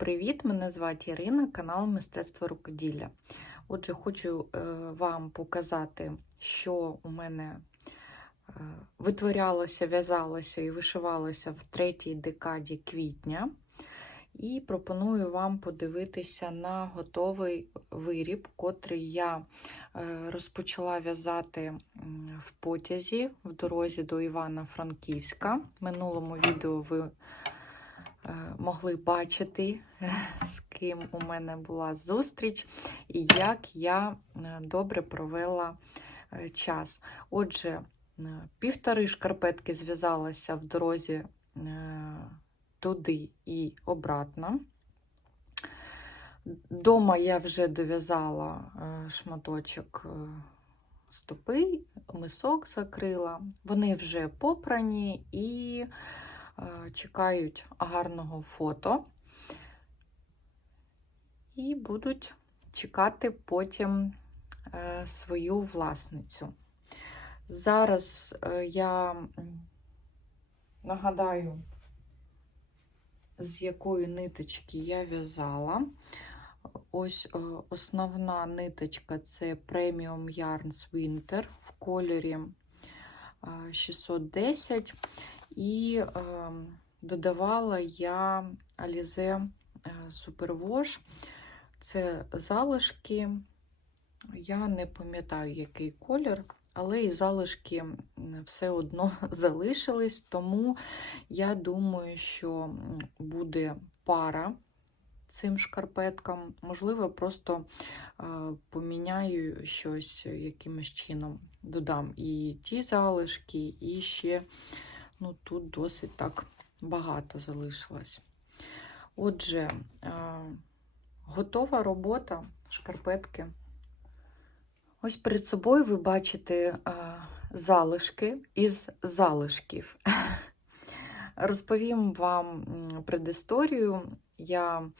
Привіт! Мене звати Ірина, канал Мистецтво рукоділля. Отже, хочу е, вам показати, що у мене е, витворялося, в'язалося і вишивалося в третій декаді квітня. І пропоную вам подивитися на готовий виріб, котрий я е, розпочала в'язати в потязі в дорозі до Івана-Франківська. В минулому відео ви могли бачити, з ким у мене була зустріч, і як я е, добре провела е, час. Отже, е, півтори шкарпетки зв'язалася в дорозі е, туди і обратно. Дома я вже дов'язала е, шматочок е, стопи, мисок закрила. Вони вже попрані і е, чекають гарного фото. І будуть чекати потім е, свою власницю. Зараз е, я нагадаю, з якої ниточки я в'язала. Ось е, основна ниточка це Premium Yarns Winter в кольорі е, 610. І е, додавала я Alize Superwash. Це залишки. Я не пам'ятаю, який колір, але і залишки все одно залишились, тому я думаю, що буде пара цим шкарпеткам. Можливо, просто е, поміняю щось якимось чином. Додам і ті залишки, і ще ну, тут досить так багато залишилось. Отже, е, готова робота, шкарпетки. Ось перед собою ви бачите е, залишки із залишків. Розповім вам предісторію. Я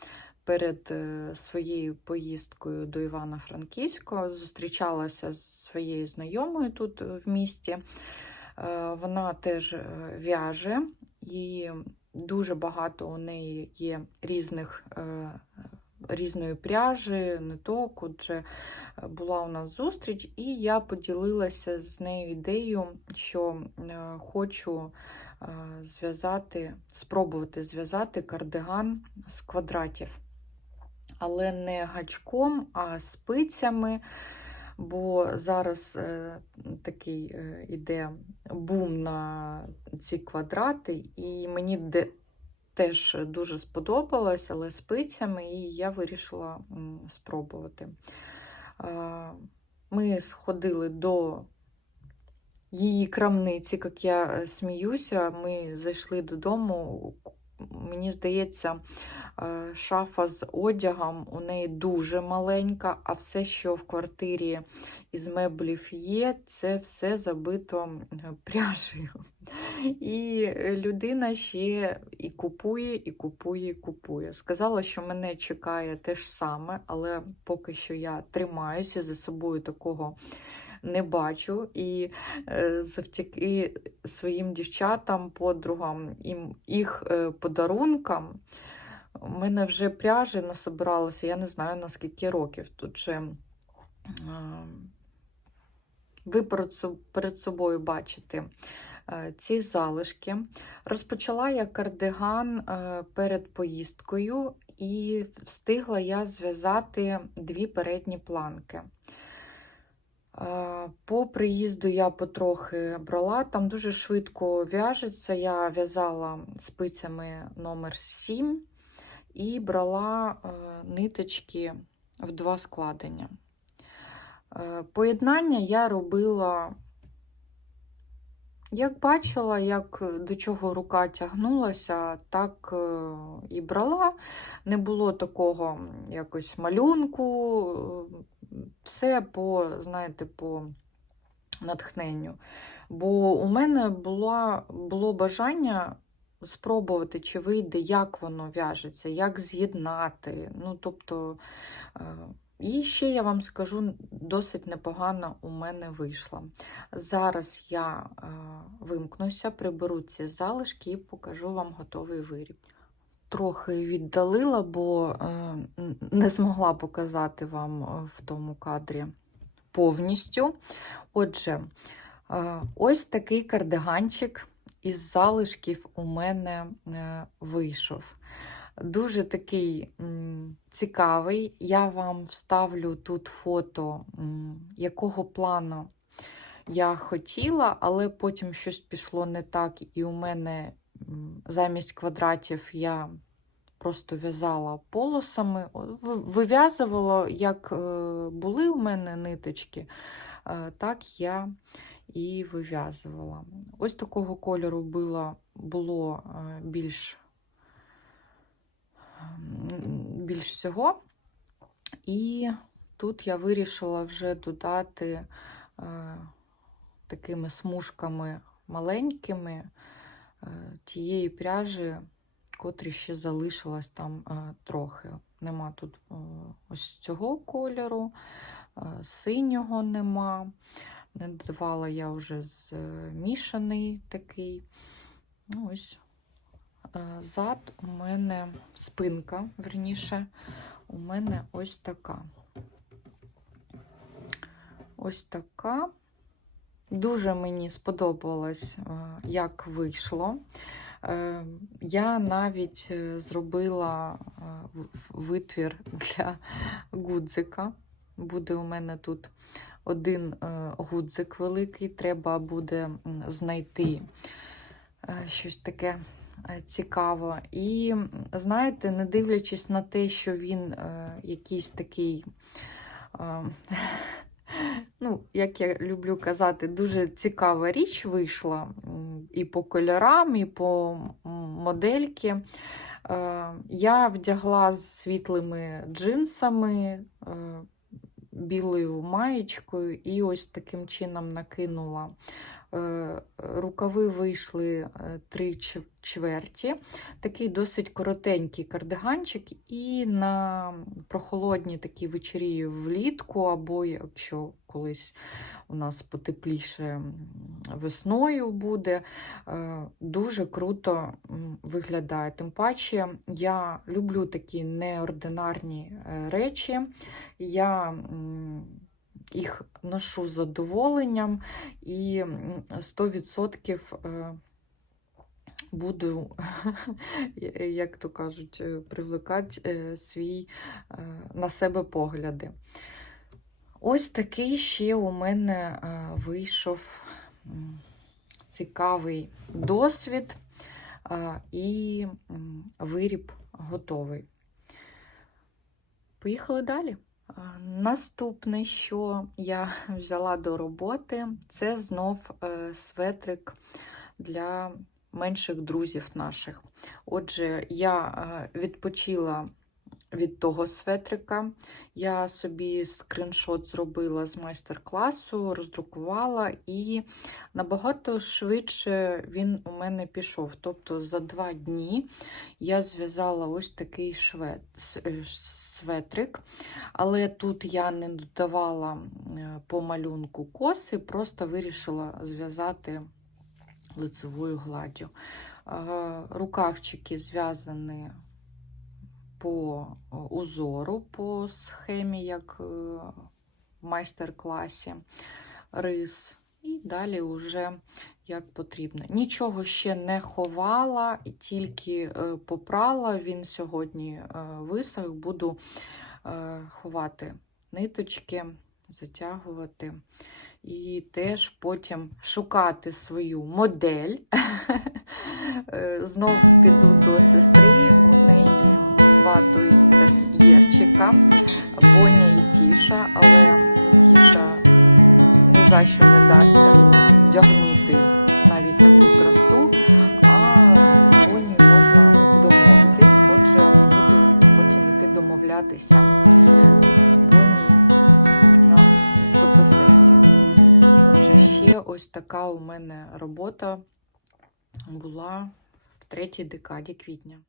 перед е, своєю поїздкою до Івано-Франківського зустрічалася з своєю знайомою тут в місті. Е, Вона теж е, в'яже, і дуже багато у неї є різних. е, Різної пряжі, ниток. Отже, е, була у нас зустріч, і я поділилася з нею ідеєю, що хочу зв'язати, спробувати зв'язати кардиган з квадратів. Але не гачком, а спицями. Бо зараз е, такий е, іде бум на ці квадрати, і мені де, теж дуже сподобалось, але спицями, і я вирішила спробувати. Ми сходили до її крамниці, як я е, сміюся. Ми зайшли додому. Мені здається, е, шафа з одягом у неї дуже маленька, а все, що в квартирі із меблів є, це все забито пряжею. І людина ще і купує, і купує, і купує. Сказала, що мене чекає те ж саме, але поки що я тримаюся за собою такого не бачу. І е, завдяки своїм дівчатам, подругам, їх е, подарункам. У мене вже пряжі насобиралося, я не знаю на скільки років. Тут же ви перед, собою бачите е, ці залишки. Розпочала я кардиган перед поїздкою і встигла я зв'язати дві передні планки. По приїзду я потрохи брала, там дуже швидко в'яжеться. Я в'язала спицями номер 7 і брала е, ниточки в два складення. Е, Поєднання я робила, як бачила, як до чого рука тягнулася, так е, і брала. Не було такого якось малюнку, все по, знаєте, по натхненню. Бо у мене було, було бажання спробувати, чи вийде, як воно в'яжеться, як з'єднати. Ну, тобто, е, і ще я вам скажу, досить непогано у мене вийшло. Зараз я е, вимкнуся, приберу ці залишки і покажу вам готовий виріб. Трохи віддалила, бо е, не змогла показати вам е, в тому кадрі повністю. Отже, е, ось такий кардиганчик із залишків у мене вийшов. Дуже такий цікавий. Я вам вставлю тут фото, якого плану я хотіла, але потім щось пішло не так, і у мене замість квадратів я просто в'язала полосами, вив'язувала, як е, були у мене ниточки, е, так я і вив'язувала. Ось такого кольору було, було е, більш, більш всього. І тут я вирішила вже додати такими смужками маленькими тієї пряжі, котрі ще залишилось там е, трохи. Нема тут е, ось цього кольору, е, синього нема. Не додавала я вже змішаний такий. Ну, ось е, зад у мене спинка, верніше, у мене ось така. Ось така. Дуже мені сподобалось, е, як вийшло. Е, Я навіть е, зробила витвір для гудзика. Буде у мене тут один гудзик великий, треба буде знайти щось таке цікаве. І знаєте, не дивлячись на те, що він якийсь такий. Ну, як я люблю казати, дуже цікава річ вийшла і по кольорам, і по модельки. Е, Я вдягла з світлими джинсами, е, білою маєчкою і ось таким чином накинула. Е, Рукави вийшли е, три чверті, такий досить коротенький кардиганчик, і на прохолодні такі вечорі влітку, або якщо колись у нас потепліше весною буде, е, дуже круто виглядає. Тим паче я люблю такі неординарні речі. Я їх ношу з задоволенням і 100% е, буду, як то кажуть, е, привлекати е, свій на себе погляди. Ось такий ще у мене вийшов цікавий досвід і виріб готовий. Поїхали далі. Наступне, що я взяла до роботи, це знов е, светрик для менших друзів наших. Отже, я е, відпочила від того светрика. Я собі скріншот зробила з майстер-класу, роздрукувала, і набагато швидше він у мене пішов. Тобто за два дні я зв'язала ось такий швед, е, светрик, але тут я не додавала по малюнку коси, просто вирішила зв'язати лицевою гладдю. Е, Рукавчики зв'язані по е, узору, по схемі, як е, в майстер-класі, рис. І далі вже як потрібно. Нічого ще не ховала, тільки е, попрала. Він сьогодні висох, буду ховати ниточки, затягувати. І теж потім шукати свою модель. Знову піду до сестри. третій декаді квітня.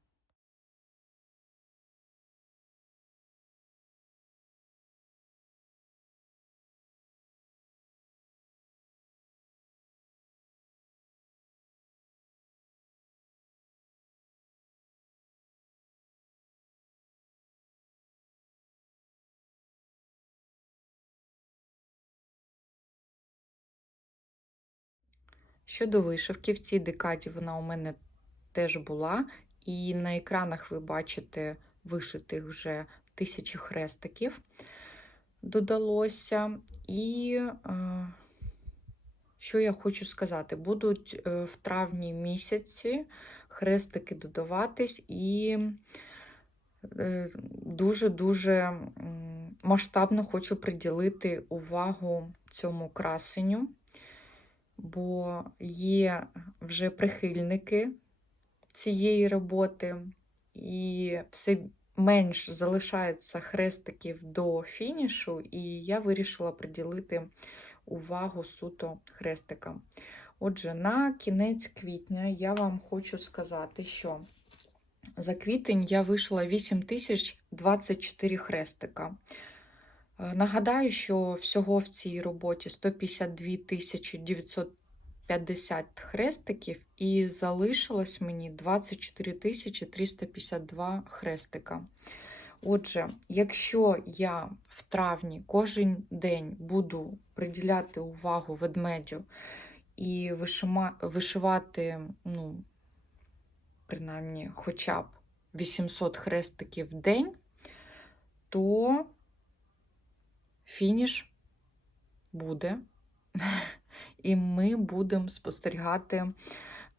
Щодо вишивки, в цій декаді вона у мене теж була, і на екранах ви бачите вишитих вже тисячі хрестиків додалося. І е, що я хочу сказати, будуть е, в травні місяці хрестики додаватись і е, дуже-дуже масштабно хочу приділити увагу цьому красенню, бо є вже прихильники цієї роботи, і все менш залишається хрестиків до фінішу, і я вирішила приділити увагу суто хрестикам. Отже, на кінець квітня я вам хочу сказати, що за квітень я вийшла 8024 хрестика. Е, Нагадаю, що всього в цій роботі 152 950 хрестиків, і залишилось мені 24 352 хрестика. Отже, якщо я в травні кожен день буду приділяти увагу ведмедю і вишивати, ну, принаймні, хоча б 800 хрестиків в день, то фініш буде. І ми будемо спостерігати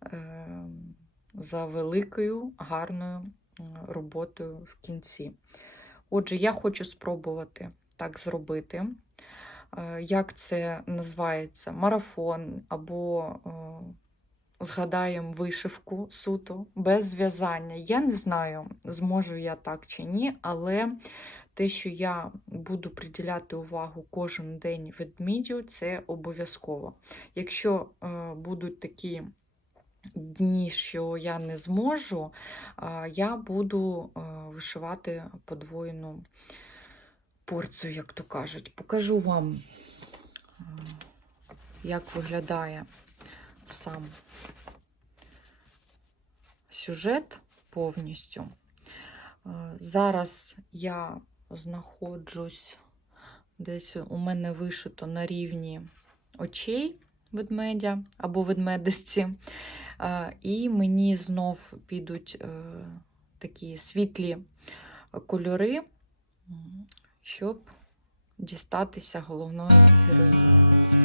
е, за великою гарною роботою в кінці. Отже, я хочу спробувати так зробити. Е, Як це називається? Марафон або е, згадаємо вишивку суто без зв'язання. Я не знаю, зможу я так чи ні, але те, що я буду приділяти увагу кожен день ведмідю, це обов'язково. Якщо е, будуть такі дні, що я не зможу, е, я буду е, вишивати подвоєну порцію, як то кажуть. Покажу вам, як виглядає сам сюжет повністю. Зараз я знаходжусь десь у мене вишито на рівні очей ведмедя або ведмедиці. І мені знов підуть е, такі світлі кольори, щоб дістатися головної героїні.